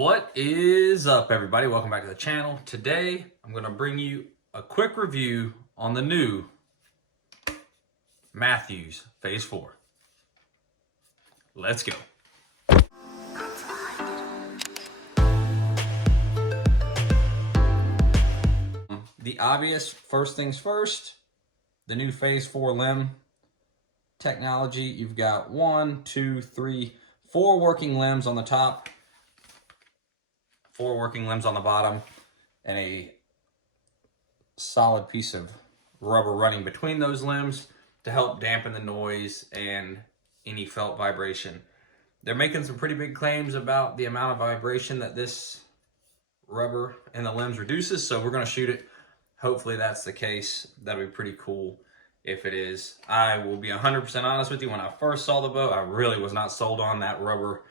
What is up, everybody? Welcome back to the channel. Today I'm going to bring you a quick review on the new Mathews Phase 4. Let's go. The obvious first things first, the new Phase 4 limb technology. You've got 4 working limbs on the top, 4 working limbs on the bottom, and a solid piece of rubber running between those limbs to help dampen the noise and any felt vibration. They're making some pretty big claims about the amount of vibration that this rubber in the limbs reduces, so we're going to shoot it. Hopefully that's the case. That'll be pretty cool if it is. I will be 100% honest with you. When I first saw the bow, I really was not sold on that rubber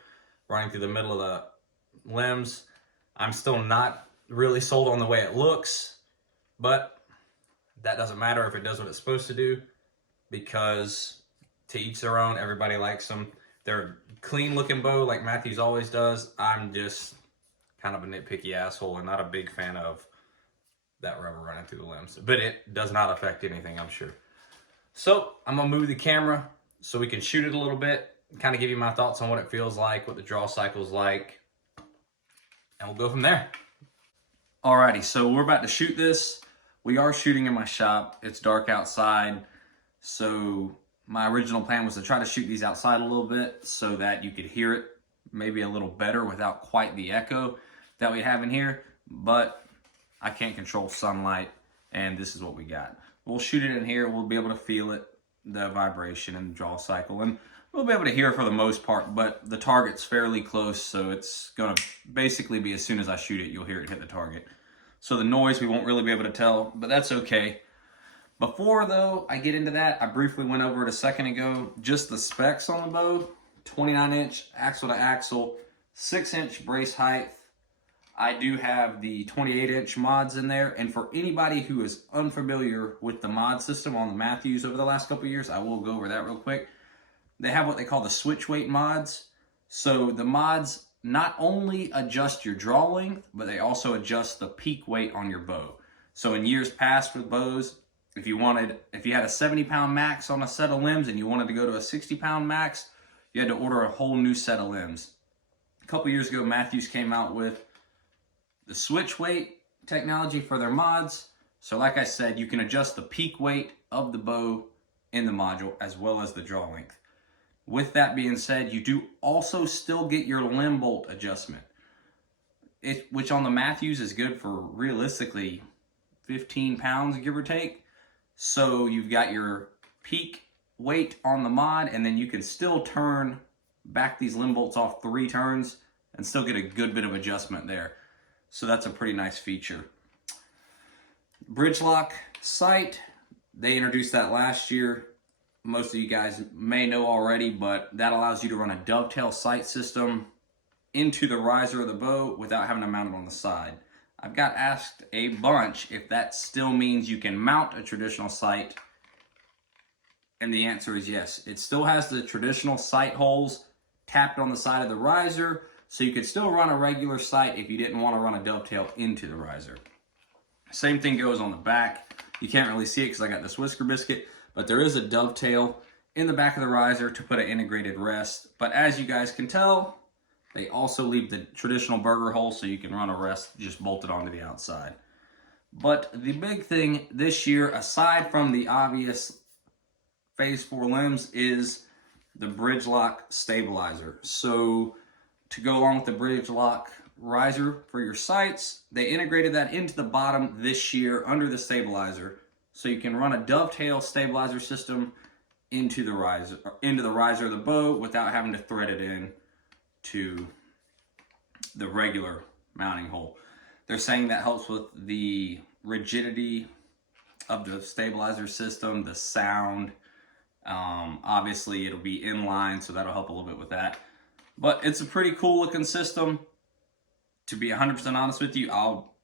running through the middle of the limbs. I'm still not really sold on the way it looks, but that doesn't matter if it does what it's supposed to do, because to each their own. Everybody likes them. They're a clean looking bow like Mathews always does. I'm just kind of a nitpicky asshole and not a big fan of that rubber running through the limbs, but it does not affect anything, I'm sure. So I'm gonna move the camera so we can shoot it a little bit, kind of give you my thoughts on what it feels like, what the draw cycle's like, and we'll go from there. Alrighty, so we're about to shoot this. We are shooting in my shop. It's dark outside, so my original plan was to try to shoot these outside a little bit so that you could hear it maybe a little better without quite the echo that we have in here, but I can't control sunlight, and this is what we got. We'll shoot it in here. We'll be able to feel it, the vibration and the draw cycle, and we'll be able to hear it for the most part, but the target's fairly close, so it's going to basically be as soon as I shoot it, you'll hear it hit the target. So the noise, we won't really be able to tell, but that's okay. Before, though, I get into that, I briefly went over it a second ago, just the specs on the bow: 29-inch axle to axle, 6-inch brace height. I do have the 28-inch mods in there, and for anybody who is unfamiliar with the mod system on the Mathews over the last couple of years, I will go over that real quick. They have what they call the switch weight mods. So the mods not only adjust your draw length, but they also adjust the peak weight on your bow. So in years past with bows, if you had a 70-pound max on a set of limbs and you wanted to go to a 60-pound max, you had to order a whole new set of limbs. A couple years ago, Mathews came out with the switch weight technology for their mods. So like I said, you can adjust the peak weight of the bow in the module as well as the draw length. With that being said, you do also still get your limb bolt adjustment, which on the Mathews is good for realistically 15 pounds, give or take. So you've got your peak weight on the mod, and then you can still turn back these limb bolts off 3 turns and still get a good bit of adjustment there. So that's a pretty nice feature. BridgeLock sight, they introduced that last year. Most of you guys may know already, but that allows you to run a dovetail sight system into the riser of the bow without having to mount it on the side. I've got asked a bunch if that still means you can mount a traditional sight, and the answer is yes. It still has the traditional sight holes tapped on the side of the riser, so you could still run a regular sight if you didn't want to run a dovetail into the riser. Same thing goes on the back. You can't really see it because I got this whisker biscuit, but there is a dovetail in the back of the riser to put an integrated rest. But as you guys can tell, they also leave the traditional burger hole so you can run a rest just bolted onto the outside. But the big thing this year, aside from the obvious Phase 4 limbs, is the BridgeLock Stabilizer. So to go along with the BridgeLock riser for your sights, they integrated that into the bottom this year under the stabilizer, so you can run a dovetail stabilizer system into the riser of the bow without having to thread it in to the regular mounting hole. They're saying that helps with the rigidity of the stabilizer system, the sound. Obviously it'll be inline, so that'll help a little bit with that. But it's a pretty cool looking system. To be 100% honest with you,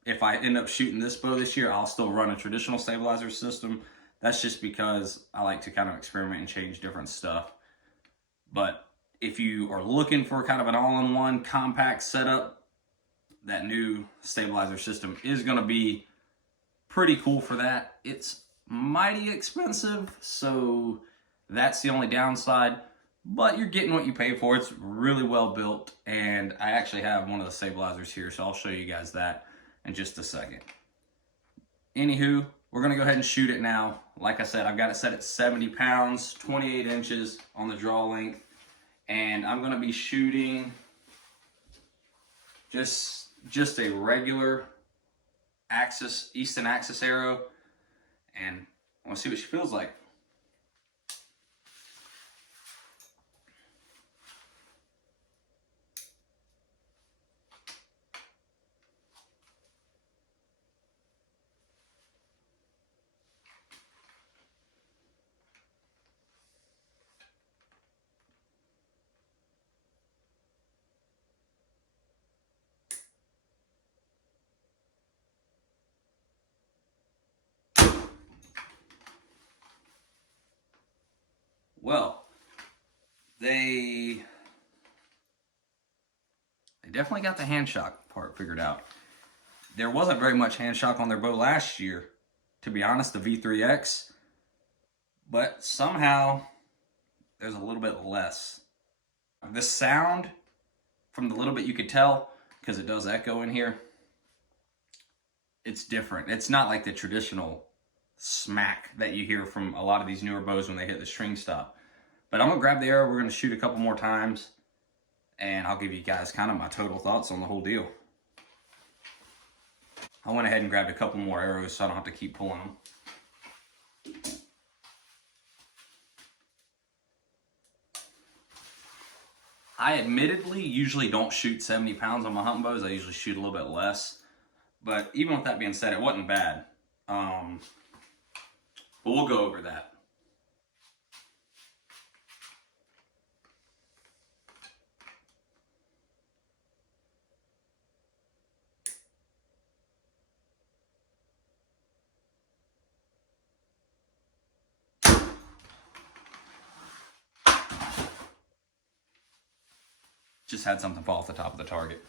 if I end up shooting this bow this year, I'll still run a traditional stabilizer system. That's just because I like to kind of experiment and change different stuff. But if you are looking for kind of an all-in-one compact setup, that new stabilizer system is going to be pretty cool for that. It's mighty expensive, so that's the only downside, but you're getting what you pay for. It's really well built, and I actually have one of the stabilizers here, so I'll show you guys that in just a second. Anywho, we're going to go ahead and shoot it now. Like I said, I've got it set at 70 pounds, 28 inches on the draw length, and I'm going to be shooting just a regular axis, Easton axis arrow, and I want to see what she feels like. Well, they definitely got the hand shock part figured out. There wasn't very much hand shock on their bow last year, to be honest, the V3X, but somehow there's a little bit less. The sound, from the little bit you could tell, because it does echo in here, it's different. It's not like the traditional smack that you hear from a lot of these newer bows when they hit the string stop. But I'm gonna grab the arrow, we're gonna shoot a couple more times, and I'll give you guys kind of my total thoughts on the whole deal. I went ahead and grabbed a couple more arrows so I don't have to keep pulling them. I admittedly usually don't shoot 70 pounds on my hunting bows. I usually shoot a little bit less. But even with that being said, it wasn't bad. But we'll go over that. Just had something fall off the top of the target.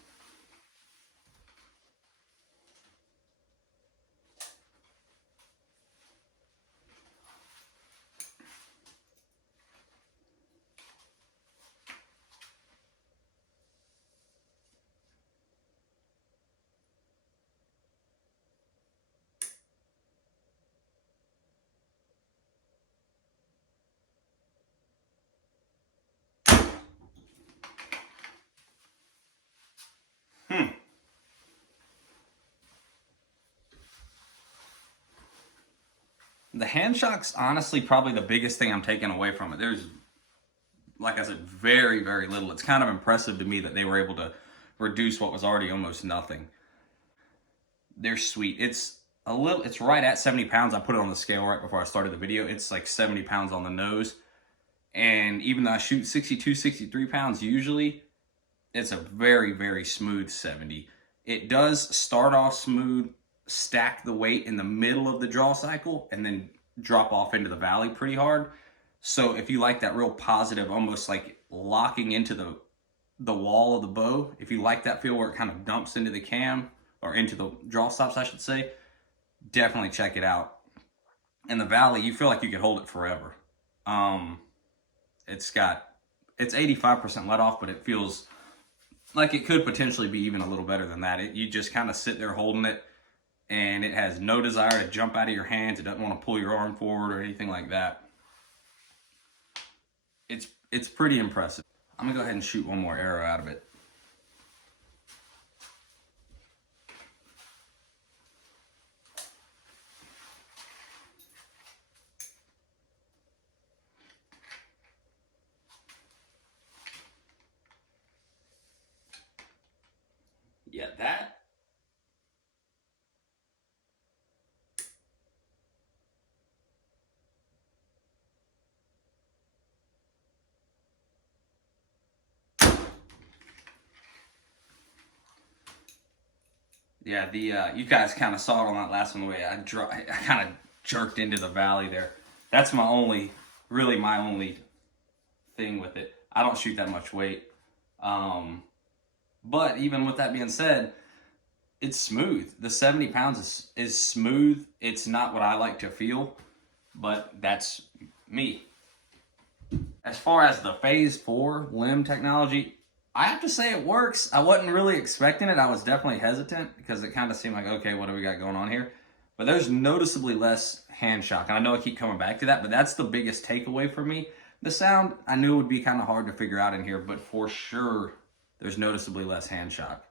The hand shock's honestly probably the biggest thing I'm taking away from it. There's, like I said, very, very little. It's kind of impressive to me that they were able to reduce what was already almost nothing. They're sweet. It's right at 70 pounds. I put it on the scale right before I started the video. It's like 70 pounds on the nose. And even though I shoot 62, 63 pounds usually, it's a very, very smooth 70. It does start off smooth, stack the weight in the middle of the draw cycle, and then drop off into the valley pretty hard. So if you like that real positive, almost like locking into the wall of the bow, if you like that feel where it kind of dumps into the cam, or into the draw stops, I should say, definitely check it out. In the valley, you feel like you could hold it forever. It's 85% let off, but it feels like it could potentially be even a little better than that. You just kind of sit there holding it, and it has no desire to jump out of your hands. It doesn't want to pull your arm forward or anything like that. It's pretty impressive. I'm gonna go ahead and shoot one more arrow out of it. Yeah, that. Yeah, you guys kind of saw it on that last one, the way I kind of jerked into the valley there. That's really my only thing with it. I don't shoot that much weight. But even with that being said, it's smooth. The 70 pounds is smooth. It's not what I like to feel, but that's me. As far as the Phase 4 limb technology, I have to say it works. I wasn't really expecting it. I was definitely hesitant because it kind of seemed like, okay, what do we got going on here? But there's noticeably less hand shock. And I know I keep coming back to that, but that's the biggest takeaway for me. The sound, I knew it would be kind of hard to figure out in here, but for sure, there's noticeably less hand shock.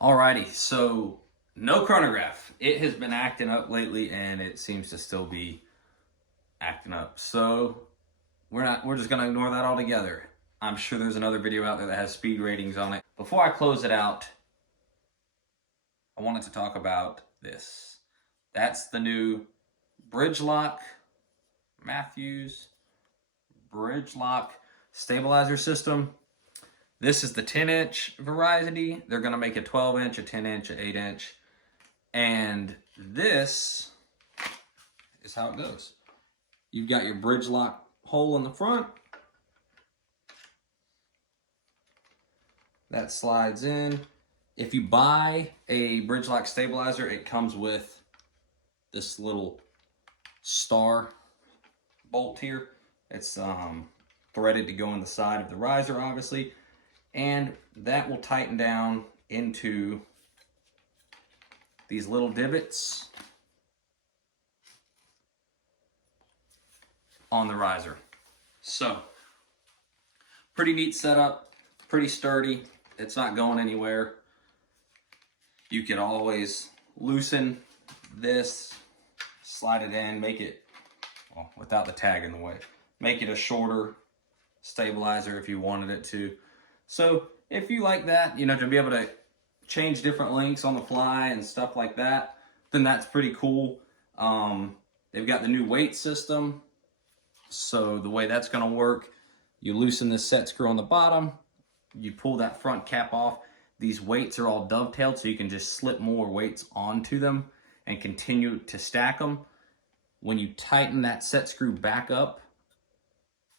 Alrighty, so no chronograph. It has been acting up lately, and it seems to still be acting up. So we're just gonna ignore that altogether. I'm sure there's another video out there that has speed ratings on it. Before I close it out, I wanted to talk about this. That's the new BridgeLock Mathews BridgeLock Stabilizer system. This is the 10-inch variety. They're gonna make a 12-inch, a 10-inch, an 8-inch. And this is how it goes. You've got your BridgeLock hole in the front. That slides in. If you buy a BridgeLock stabilizer, it comes with this little star bolt here. It's threaded to go on the side of the riser, obviously, and that will tighten down into these little divots on the riser. So, pretty neat setup, pretty sturdy. It's not going anywhere. You could always loosen this, slide it in, make it, well, without the tag in the way, make it a shorter stabilizer if you wanted it to. So if you like that, you know, to be able to change different lengths on the fly and stuff like that, then that's pretty cool. They've got the new weight system. So the way that's gonna work, you loosen this set screw on the bottom, you pull that front cap off. These weights are all dovetailed, so you can just slip more weights onto them and continue to stack them. When you tighten that set screw back up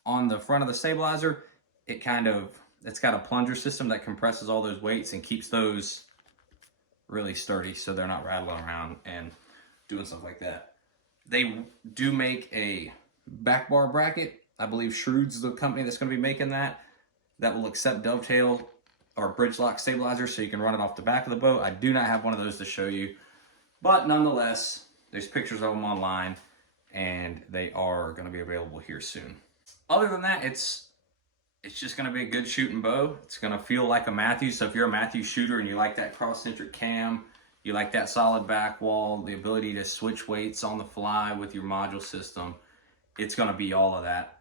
on the front of the stabilizer, it's got a plunger system that compresses all those weights and keeps those really sturdy so they're not rattling around and doing stuff like that. They do make a back bar bracket. I believe Shrewd's the company that's going to be making that. That will accept dovetail or BridgeLock stabilizer, so you can run it off the back of the boat. I do not have one of those to show you, but nonetheless, there's pictures of them online, and they are going to be available here soon. Other than that, it's just going to be a good shooting bow. It's going to feel like a Mathews. So if you're a Mathews shooter and you like that cross-centric cam, you like that solid back wall, the ability to switch weights on the fly with your module system, it's going to be all of that.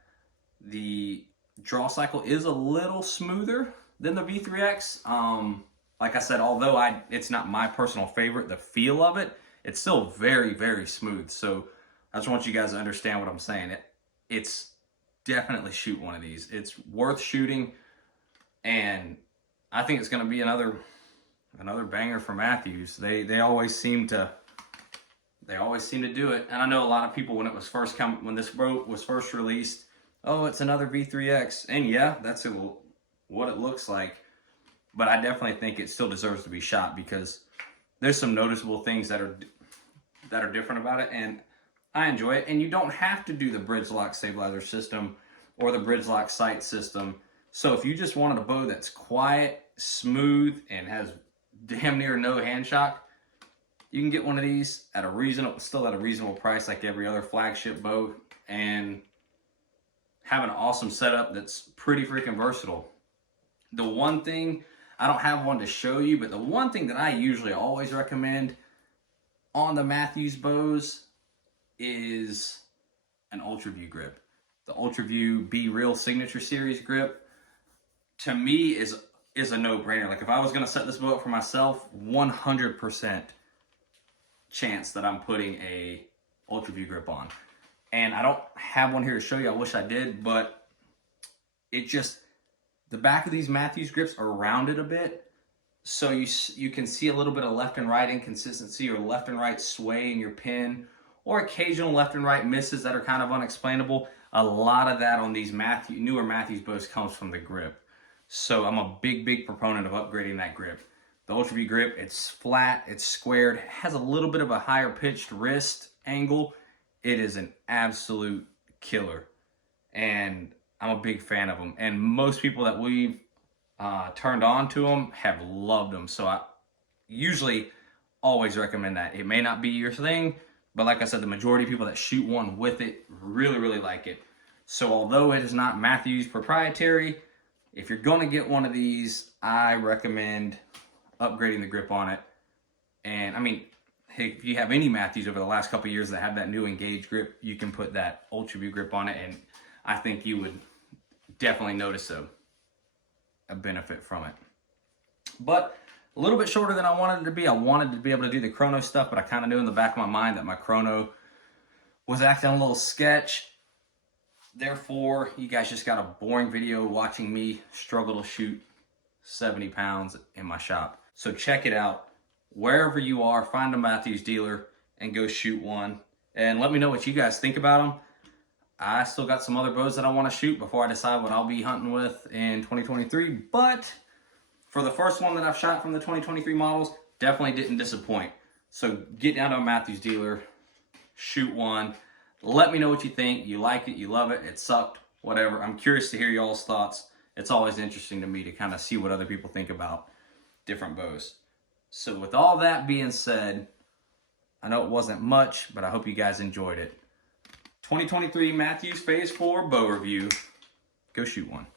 The draw cycle is a little smoother than the V3X. Like I said, although it's not my personal favorite, the feel of it, it's still very, very smooth. So I just want you guys to understand what I'm saying. It's definitely shoot one of these. It's worth shooting, and I think it's going to be another banger for Mathews. They always seem to do it. And I know a lot of people, when this boat was first released, oh, it's another V3X. And yeah, that's what it looks like. But I definitely think it still deserves to be shot because there's some noticeable things that are different about it, and I enjoy it. And you don't have to do the BridgeLock stabilizer system or the BridgeLock sight system. So if you just wanted a bow that's quiet, smooth, and has damn near no hand shock, you can get one of these at still at a reasonable price like every other flagship bow, and have an awesome setup that's pretty freaking versatile. The one thing, I don't have one to show you, but the one thing that I usually always recommend on the Mathews bows is an UltraView grip. The UltraView Be Real Signature Series grip, to me, is a no-brainer. Like if I was going to set this bow up for myself, 100% chance that I'm putting a UltraView grip on. And I don't have one here to show you. I wish I did, but the back of these Mathews grips are rounded a bit, so you can see a little bit of left and right inconsistency or left and right sway in your pin, or occasional left and right misses that are kind of unexplainable. A lot of that on these newer Mathews bows comes from the grip. So I'm a big proponent of upgrading that grip. The Ultra V grip, it's flat, it's squared, has a little bit of a higher pitched wrist angle. It is an absolute killer. And I'm a big fan of them. And most people that we've turned on to them have loved them. So I usually always recommend that. It may not be your thing, but like I said, the majority of people that shoot one with it really, really like it. So although it is not Mathews proprietary, if you're going to get one of these, I recommend upgrading the grip on it. And I mean, hey, if you have any Mathews over the last couple of years that have that new Engage grip, you can put that Ultra V grip on it, and I think you would definitely notice a benefit from it. But a little bit shorter than I wanted it to be. I wanted to be able to do the chrono stuff, but I kind of knew in the back of my mind that my chrono was acting a little sketch. Therefore, you guys just got a boring video watching me struggle to shoot 70 pounds in my shop. So check it out. Wherever you are, find a Mathews dealer and go shoot one. And let me know what you guys think about them. I still got some other bows that I want to shoot before I decide what I'll be hunting with in 2023. But for the first one that I've shot from the 2023 models, definitely didn't disappoint. So get down to a Mathews dealer, shoot one. Let me know what you think. You like it, you love it, it sucked, whatever. I'm curious to hear y'all's thoughts. It's always interesting to me to kind of see what other people think about different bows. So with all that being said, I know it wasn't much, but I hope you guys enjoyed it. 2023 Mathews Phase 4 bow review. Go shoot one.